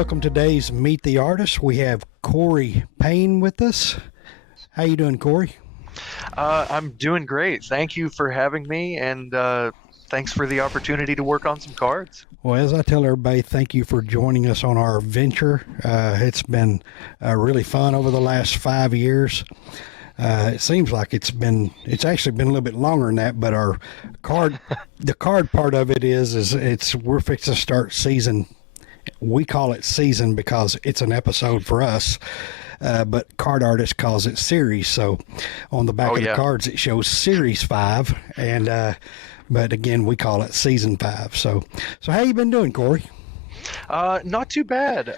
welcome to today's Meet the Artist. We have Cory Payne with us. How you doing, Cory? I'm doing great. Thank you for having me, and thanks for the opportunity to work on some cards. Well, as I tell everybody, thank you for joining us on our venture. It's been really fun over the last 5 years. It seems like it's actually been a little bit longer than that, but the card part of it is we're fixing to start season. We call it season because it's an episode for us. But Card Artist calls it series. So on the back of the cards, it shows series 5. But again, we call it season 5. So how you been doing, Cory? Not too bad.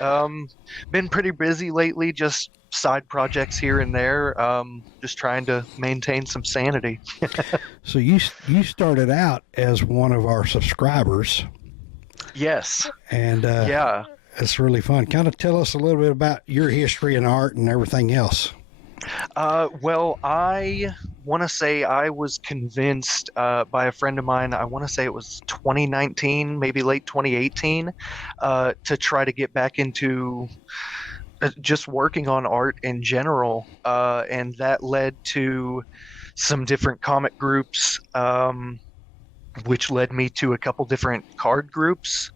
Been pretty busy lately, just side projects here and there. Just trying to maintain some sanity. So you started out as one of our subscribers. Yes. And yeah. It's really fun. Kind of tell us a little bit about your history in art and everything else. Well, I want to say I was convinced by a friend of mine, I want to say it was 2019, maybe late 2018, to try to get back into just working on art in general. And that led to some different comic groups, which led me to a couple different card groups.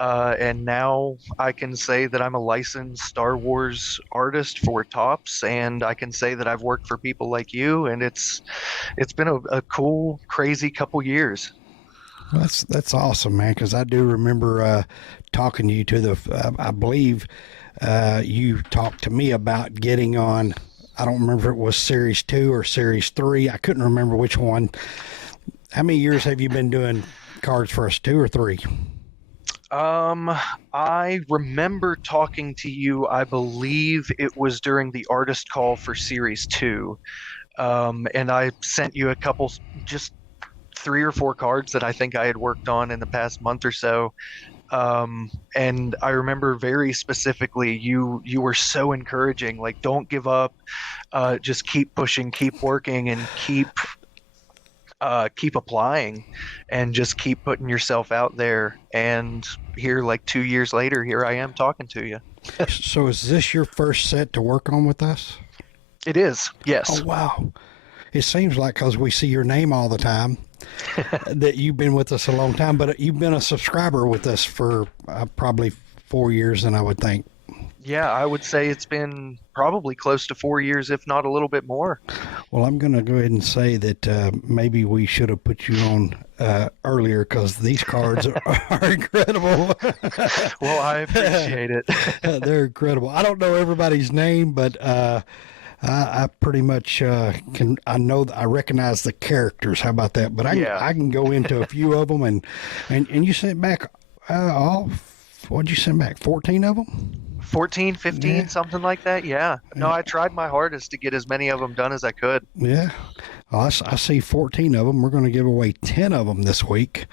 And now I can say that I'm a licensed Star Wars artist for Topps, and I can say that I've worked for people like you, and it's been a cool, crazy couple years. That's awesome, man, because I do remember talking to you I believe you talked to me about getting on, I don't remember if it was Series 2 or Series 3. I couldn't remember which one. How many years have you been doing cards for us, 2 or 3? I remember talking to you, I believe it was during the artist call for Series 2. And I sent you a couple, just 3 or 4 cards that I think I had worked on in the past month or so. And I remember very specifically, you were so encouraging, like, don't give up, just keep pushing, keep working, and keep applying, and just keep putting yourself out there. And here, like 2 years later, here I am talking to you. So is this your first set to work on with us? It is, yes. Oh, wow. It seems like, because we see your name all the time, that you've been with us a long time, but you've been a subscriber with us for probably 4 years, then I would think. Yeah, I would say it's been probably close to 4 years, if not a little bit more. Well, I'm going to go ahead and say that maybe we should have put you on earlier, because these cards are incredible. Well, I appreciate it. They're incredible. I don't know everybody's name, but I pretty much I recognize the characters. How about that? But I can go into a few of them, and you sent back what'd you send back? 14 of them? 14, 15, something like that. Yeah. No, I tried my hardest to get as many of them done as I could. Yeah. Well, I see 14 of them. We're going to give away 10 of them this week.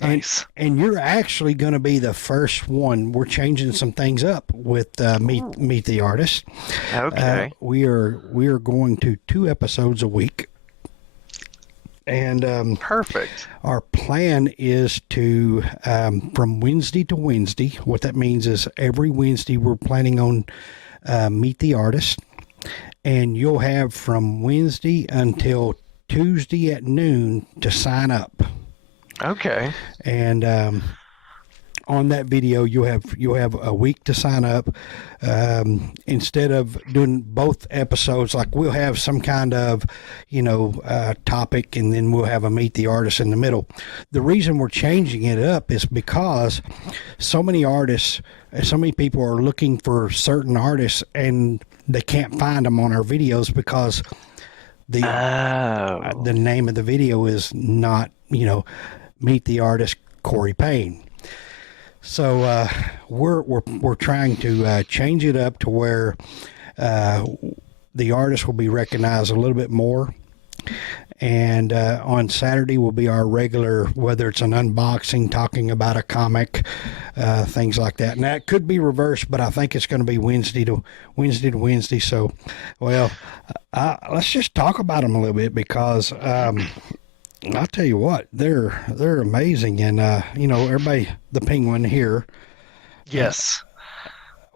Nice. And you're actually going to be the first one. We're changing some things up with Meet the Artist. Okay. We are going to 2 episodes a week. And perfect. Our plan is to, from Wednesday to Wednesday, what that means is every Wednesday we're planning on Meet the Artist. And you'll have from Wednesday until Tuesday at noon to sign up. Okay. And on that video, you'll have a week to sign up. Instead of doing both episodes, like we'll have some kind of, topic, and then we'll have a Meet the Artist in the middle. The reason we're changing it up is because so many artists, so many people are looking for certain artists, and they can't find them on our videos because the name of the video is not, Meet the Artist Cory Payne. So we're trying to change it up to where the artist will be recognized a little bit more. And on Saturday will be our regular, whether it's an unboxing, talking about a comic, things like that. And that could be reversed, but I think it's going to be Wednesday to Wednesday. So, well, let's just talk about them a little bit, because I'll tell you what, they're amazing. And everybody, the penguin here. Yes.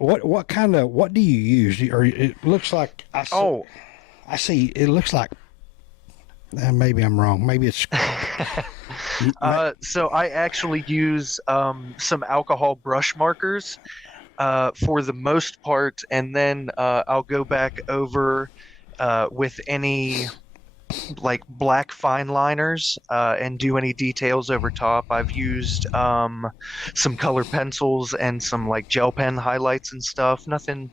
what kind of what do you use? Or it looks like I see. It looks like maybe I'm wrong. Maybe it's. So I actually use some alcohol brush markers for the most part, and then I'll go back over with any like black fine liners and do any details over top. I've used some color pencils and some like gel pen highlights and stuff. Nothing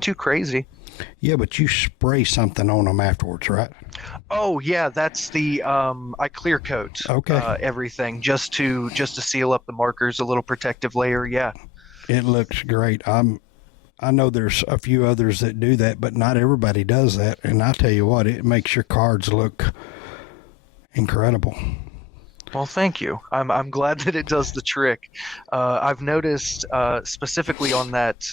too crazy. Yeah, but you spray something on them afterwards, right? Oh yeah, that's the I clear coat everything just to seal up the markers, a little protective layer. Yeah. It looks great. I know there's a few others that do that, but not everybody does that. And I tell you what, it makes your cards look incredible. Well, thank you. I'm glad that it does the trick. I've noticed specifically on that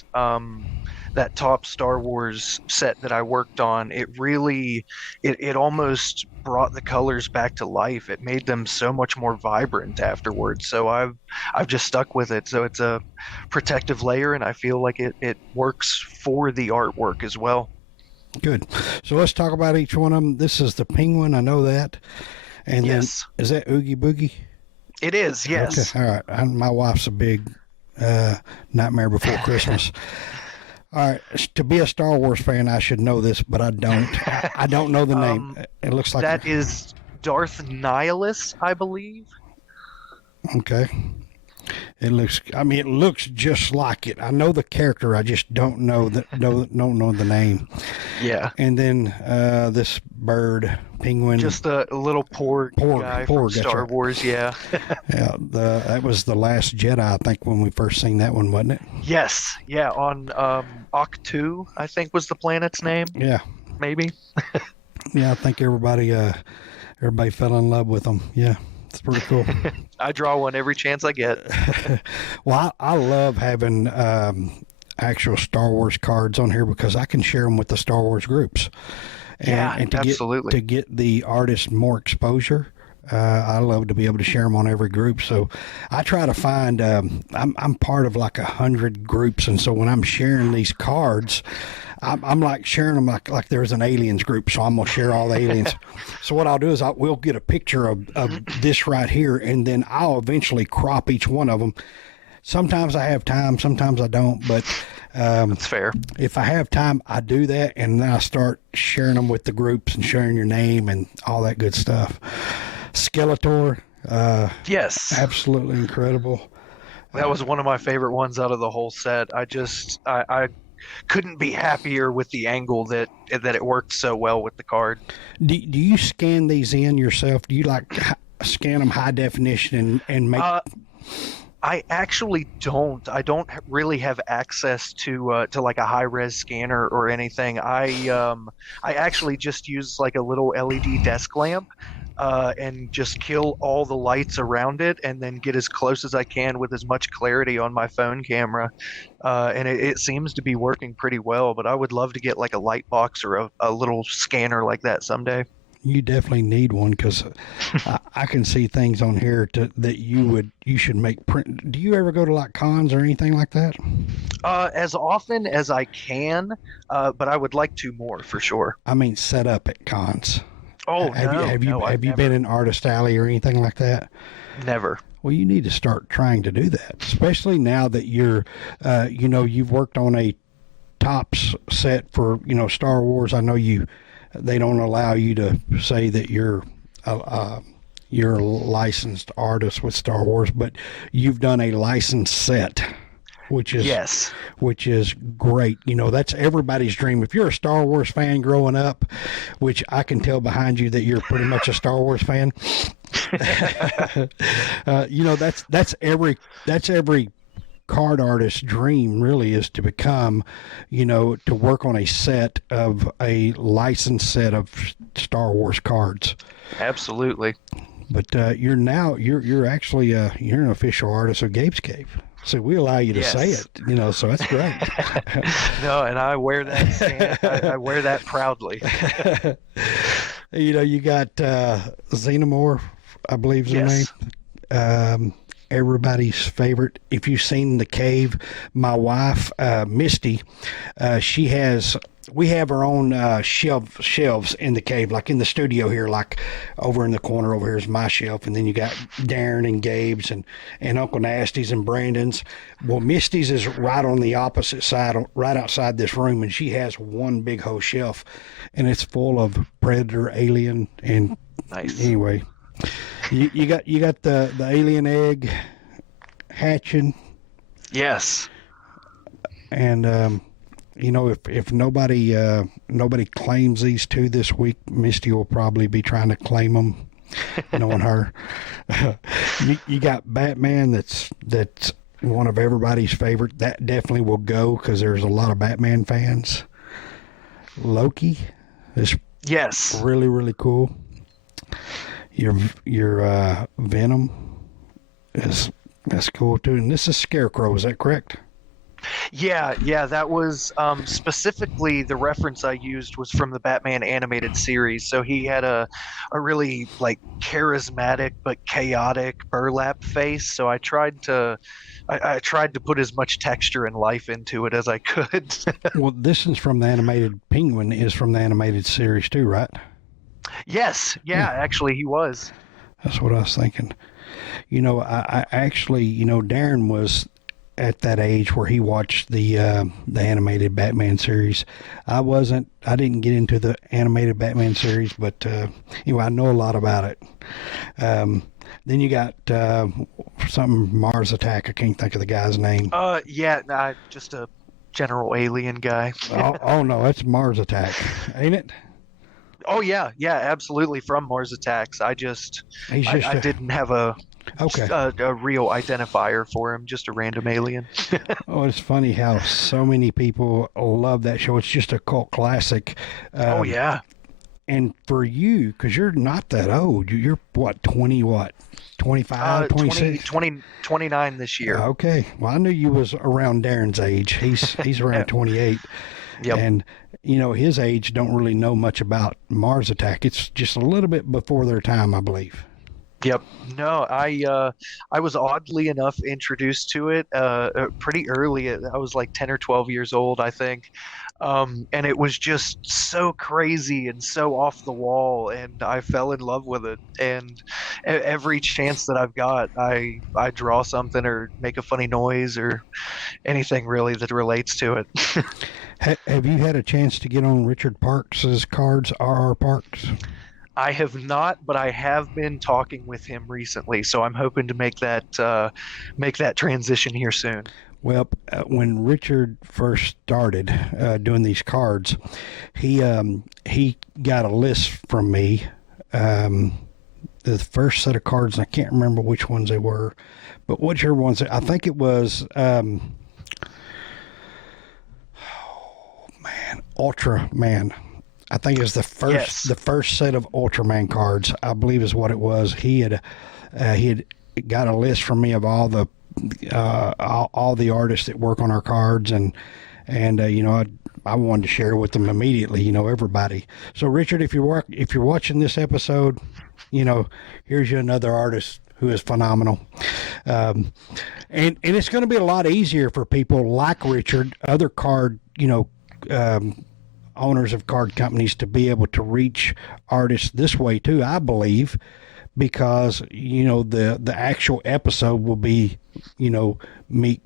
that top Star Wars set that I worked on, it really it almost brought the colors back to life. It made them so much more vibrant afterwards. So I've just stuck with it. So it's a protective layer, and I feel like it works for the artwork as well. Good. So let's talk about each one of them. This is the penguin. I know that. And yes. Then, is that Oogie Boogie? It is, yes. Okay. All right. My wife's a big Nightmare Before Christmas. All right. To be a Star Wars fan, I should know this, but I don't. I don't know the name. It looks like that is Darth Nihilus, I believe. Okay. It looks just like it. I know the character. I just don't know don't know the name. Yeah. And then this bird, penguin. Just a little poor guy from Star Wars. Yeah. Yeah. That was The Last Jedi, I think, when we first seen that one, wasn't it? Yes. Yeah. On Octu, I think was the planet's name. Yeah. Maybe. Yeah, I think everybody fell in love with them. Yeah. It's pretty cool. I draw one every chance I get. Well, I love having actual Star Wars cards on here because I can share them with the Star Wars groups. And absolutely. To get the artist more exposure, I love to be able to share them on every group. So I try to find, I'm part of like 100 groups. And so when I'm sharing these cards, I'm like sharing them like there's an aliens group, so I'm gonna share all the aliens. So what I'll do is we'll get a picture of this right here, and then I'll eventually crop each one of them. Sometimes I have time, sometimes I don't, but that's fair. If I have time, I do that, and then I start sharing them with the groups and sharing your name and all that good stuff. Skeletor, yes, absolutely incredible. That was one of my favorite ones out of the whole set. I couldn't be happier with the angle that it worked so well with the card. Do you scan these in yourself? Do you like scan them high definition and make? I actually don't. I don't really have access to like a high res scanner or anything. I actually just use like a little LED desk lamp. And just kill all the lights around it and then get as close as I can with as much clarity on my phone camera. And it seems to be working pretty well, but I would love to get like a light box or a little scanner like that someday. You definitely need one because I can see things on here that you should make print. Do you ever go to like cons or anything like that? As often as I can, but I would like to more for sure. I mean, set up at cons. Oh, have you been in Artist Alley or anything like that? Never. Well, you need to start trying to do that, especially now that you're, you've worked on a tops set for, Star Wars. I know they don't allow you to say that you're a licensed artist with Star Wars, but you've done a licensed set. Which is great. That's everybody's dream. If you're a Star Wars fan growing up, which I can tell behind you that you're pretty much a Star Wars fan, that's every card artist's dream really is to become, to work on a set of a licensed set of Star Wars cards. Absolutely. But you're actually you're an official artist of Gabe's Cave. So we allow you to say it, so that's great. No, and I wear that stamp. I wear that proudly. You got Xenomorph, I believe is her name. everybody's favorite. If you've seen The Cave, my wife, Misty, we have our own shelves in the cave, like in the studio here, like over in the corner over here is my shelf, and then you got Darren and Gabe's and Uncle Nasty's and Brandon's. Well, Misty's is right on the opposite side, right outside this room, and she has one big whole shelf, and it's full of Predator, Alien, and Nice. Anyway, you got the alien egg hatching. Yes. And if nobody claims these two this week, Misty will probably be trying to claim them, knowing her. You got Batman, that's one of everybody's favorite. That definitely will go because there's a lot of Batman fans. Loki is really, really cool. Your Venom that's cool too. And this is Scarecrow, is that correct? Yeah, that was specifically the reference I used was from the Batman animated series. So he had a really like charismatic but chaotic burlap face. So I tried to put as much texture and life into it as I could. Well, this is from the animated Penguin is from the animated series too, right? Yes, actually he was. That's what I was thinking. I actually, Darren was at that age where he watched the animated Batman series. I didn't get into the animated Batman series, but anyway, I know a lot about it. Then you got something Mars Attack. I can't think of the guy's name. Just a general alien guy. oh no, that's Mars Attack, ain't it? Oh yeah, absolutely, from Mars Attacks. I didn't have a real identifier for him, just a random alien. Oh, it's funny how so many people love that show. It's just a cult classic. Oh yeah. And for you, because you're not that old, you're what, 25, 26? 29 this year. Okay. Well, I knew you was around Darren's age. He's around 28. Yep. And, his age don't really know much about Mars Attack. It's just a little bit before their time, I believe. Yep. No, I was oddly enough introduced to it pretty early. I was like 10 or 12 years old, I think. And it was just so crazy and so off the wall, and I fell in love with it. And every chance that I've got, I draw something or make a funny noise or anything really that relates to it. Have you had a chance to get on Richard Parks's cards, R.R. Parks? I have not, but I have been talking with him recently, so I'm hoping to make that transition here soon. Well, when Richard first started doing these cards, he got a list from me. The first set of cards, and I can't remember which ones they were, but whichever ones. I think it was Ultraman. I think it was the first set of Ultraman cards, I believe is what it was. He had got a list from me of all the artists that work on our cards, and I wanted to share with them immediately, everybody. So Richard, if you're watching this episode, here's you another artist who is phenomenal. And it's going to be a lot easier for people like Richard, other card, owners of card companies, to be able to reach artists this way too, I believe, because the actual episode will be meet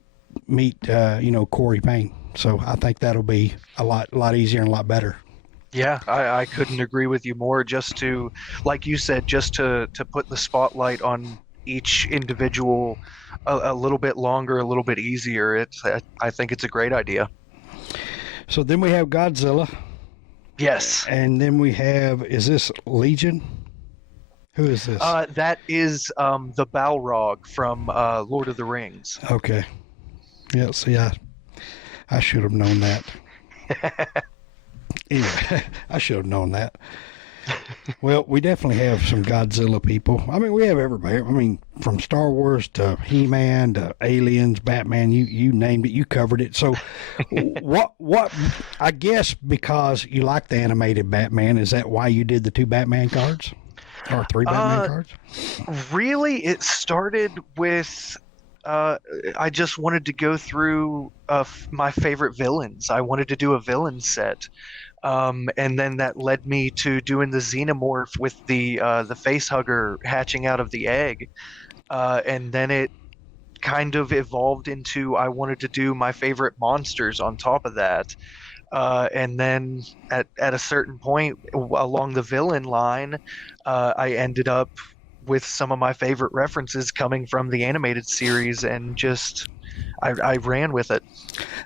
Cory Payne. So I think that'll be a lot easier and a lot better. Yeah, I couldn't agree with you more. Just to, like you said, just to put the spotlight on each individual a little bit longer, a little bit easier. I think it's a great idea. So then we have Godzilla. Yes. And then we have, is this Legion? Who is this? That is the Balrog from Lord of the Rings. Okay. Yeah, see, I should have known that. Anyway, I should have known that. Well, we definitely have some Godzilla people. I mean, we have everybody. I mean, from Star Wars to He-Man to Aliens, Batman, you named it, you covered it. So what I guess because you like the animated Batman, is that why you did the two Batman cards? or three Batman Uh, cards? Really, it started with I just wanted to go through my favorite villains. I wanted to do a villain set. And then that led me to doing the xenomorph with the face hugger hatching out of the egg. And then it kind of evolved into I wanted to do my favorite monsters on top of that. And then at a certain point along the villain line, I ended up with some of my favorite references coming from the animated series, and just I ran with it.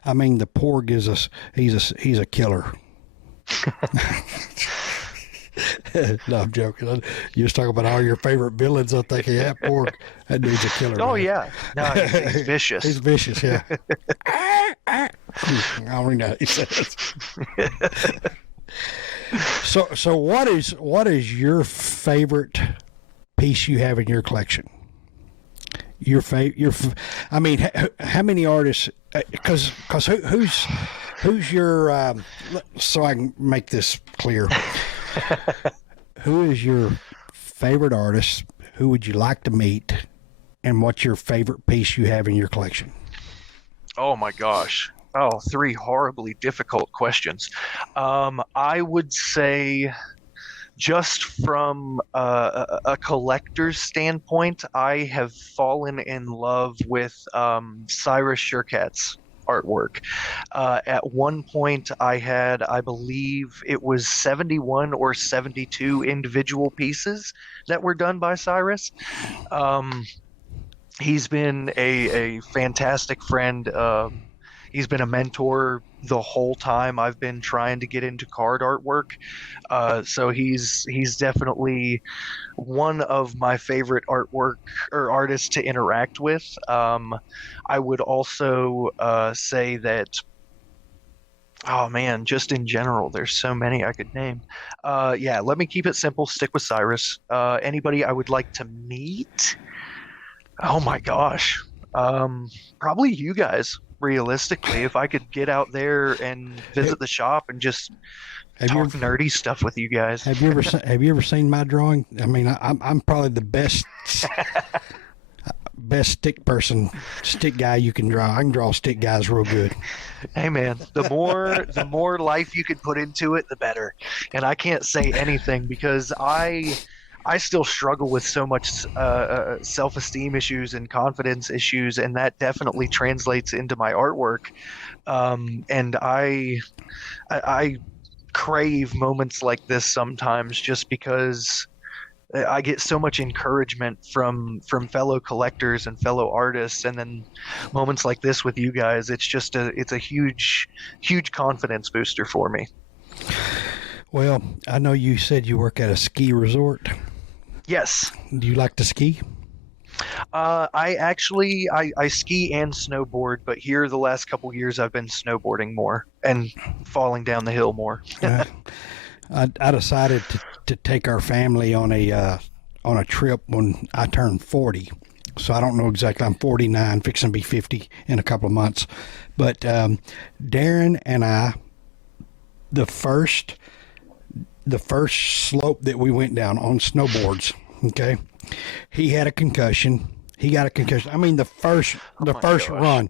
I mean, the Porg is he's a killer. No, I'm joking. You was talking about all your favorite villains. I'm thinking, yeah, Porg, that dude's a killer. Oh Man. yeah, no, he's vicious. He's vicious, yeah. I don't know what he says. So what is your favorite piece you have in your collection? I mean, how many artists? Because who's your? So I can make this clear. Who is your favorite artist? Who would you like to meet? And what's your favorite piece you have in your collection? Oh my gosh. Oh, three horribly difficult questions. I would say, just from a collector's standpoint, I have fallen in love with Cyrus Sherkat's artwork. At one point, I had, I believe it was 71 or 72 individual pieces that were done by Cyrus. He's been a fantastic friend. He's been a mentor the whole time I've been trying to get into card artwork. So he's definitely one of my favorite artwork or artists to interact with. I would also say that, oh man, just in general, there's so many I could name. Yeah, let me keep it simple. Stick with Cyrus. Anybody I would like to meet? Oh my gosh. Probably you guys, realistically. If I could get out there and visit the shop and just talk nerdy stuff with you guys. Have you ever seen my drawing? I mean, I'm probably the best stick guy you can draw. I can draw stick guys real good. Hey man, the more life you can put into it, the better. And I can't say anything because I still struggle with so much self-esteem issues and confidence issues, and that definitely translates into my artwork. And I crave moments like this sometimes, just because I get so much encouragement from fellow collectors and fellow artists, and then moments like this with you guys, it's a huge confidence booster for me. Well, I know you said you work at a ski resort. Yes. Do you like to ski? I ski and snowboard, but here the last couple years I've been snowboarding more and falling down the hill more. I decided to take our family on a trip when I turned 40. So I don't know exactly. I'm 49, fixing to be 50 in a couple of months. But Darren and I, the first slope that we went down on snowboards, okay, he had a concussion. He got a concussion. I mean, the first run,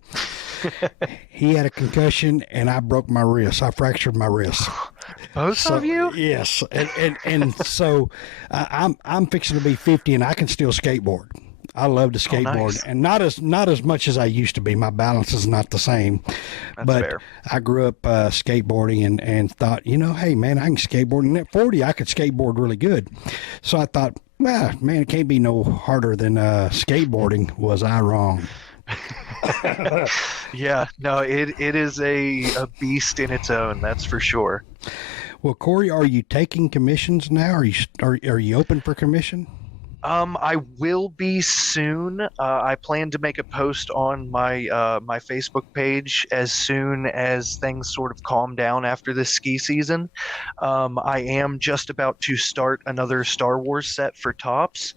he had a concussion, and I broke my wrist. I fractured my wrist. Both of you? Yes, and so I'm fixing to be 50, and I can still skateboard. I love to skateboard, nice. and not as much as I used to be. My balance is not the same. That's but fair. I grew up skateboarding and thought, hey man, I can skateboard. And at 40, I could skateboard really good. So I thought, well, man, it can't be no harder than skateboarding. Was I wrong? Yeah, no, it is a beast in its own, that's for sure. Well, Cory, are you taking commissions now? Are you open for commission? I will be soon. I plan to make a post on my my Facebook page as soon as things sort of calm down after this ski season. I am just about to start another Star Wars set for Topps,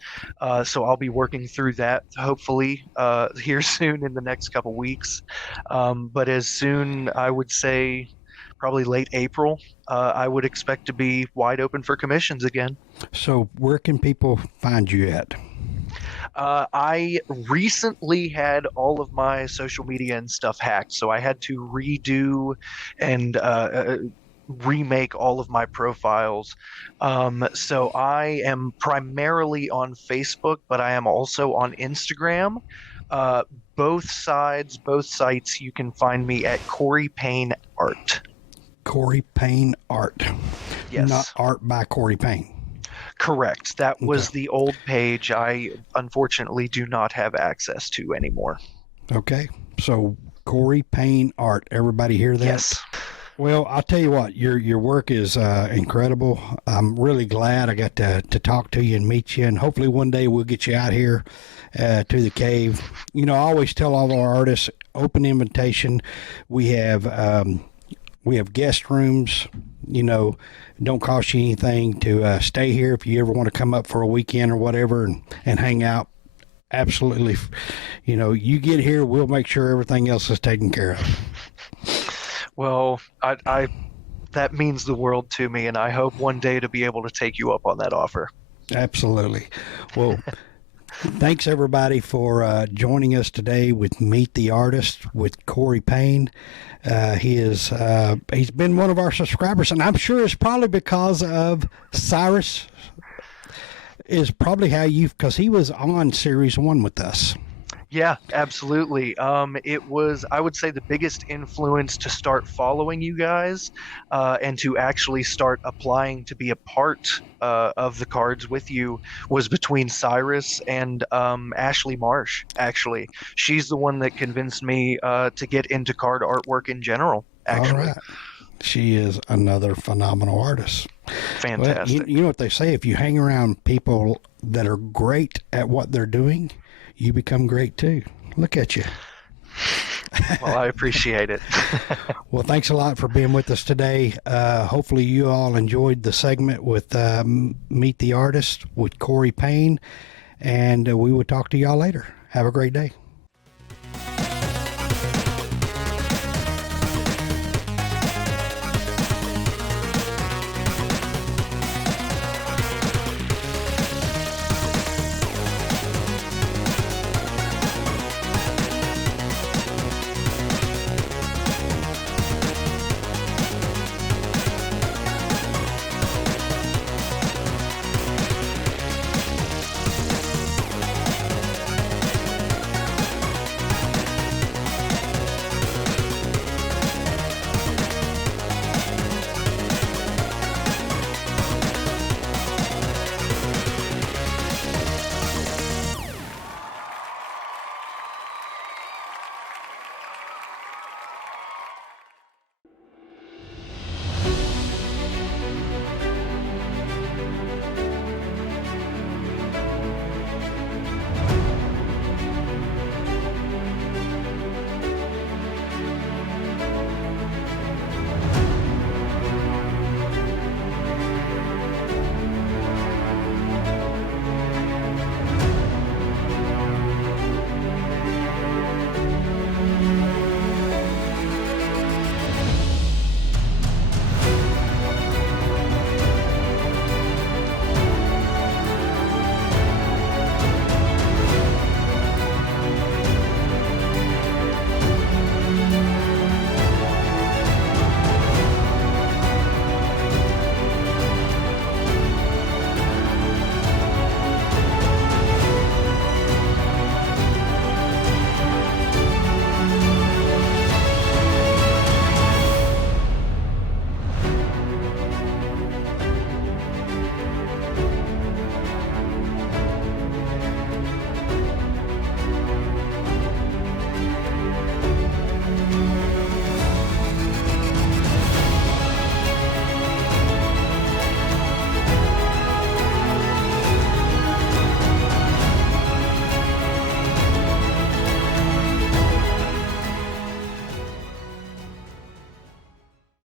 so I'll be working through that hopefully here soon in the next couple weeks. But as soon, I would say, probably late April, I would expect to be wide open for commissions again. So where can people find you at? I recently had all of my social media and stuff hacked, so I had to redo and remake all of my profiles. So I am primarily on Facebook, but I am also on Instagram. Uh, both sites, you can find me at Cory Payne Art. Cory Payne Art. Not Yes. art by Cory Payne. Correct. That Okay. was the old page I unfortunately do not have access to anymore. Okay. So Cory Payne Art. Everybody hear that? Yes. Well, I'll tell you what, your work is incredible. I'm really glad I got to talk to you and meet you, and hopefully one day we'll get you out here to the cave. You know, I always tell all our artists, open invitation. We have guest rooms. You know, don't cost you anything to stay here if you ever want to come up for a weekend or whatever and hang out. Absolutely, you know, you get here, we'll make sure everything else is taken care of. Well, I that means the world to me, and I hope one day to be able to take you up on that offer. Absolutely. Well, thanks everybody for joining us today with Meet the Artist with Cory Payne. He's been one of our subscribers, and I'm sure it's probably because of Cyrus. Is probably how because he was on Series 1 with us. Yeah, absolutely. It was, I would say, the biggest influence to start following you guys and to actually start applying to be a part of the cards with you was between Cyrus and Ashley Marsh, actually. She's the one that convinced me to get into card artwork in general, actually. All right. She is another phenomenal artist. Fantastic. Well, you know what they say, if you hang around people that are great at what they're doing, you become great too. Look at you. Well, I appreciate it. Well, thanks a lot for being with us today. Hopefully you all enjoyed the segment with Meet the Artist with Cory Payne, and we will talk to y'all later. Have a great day.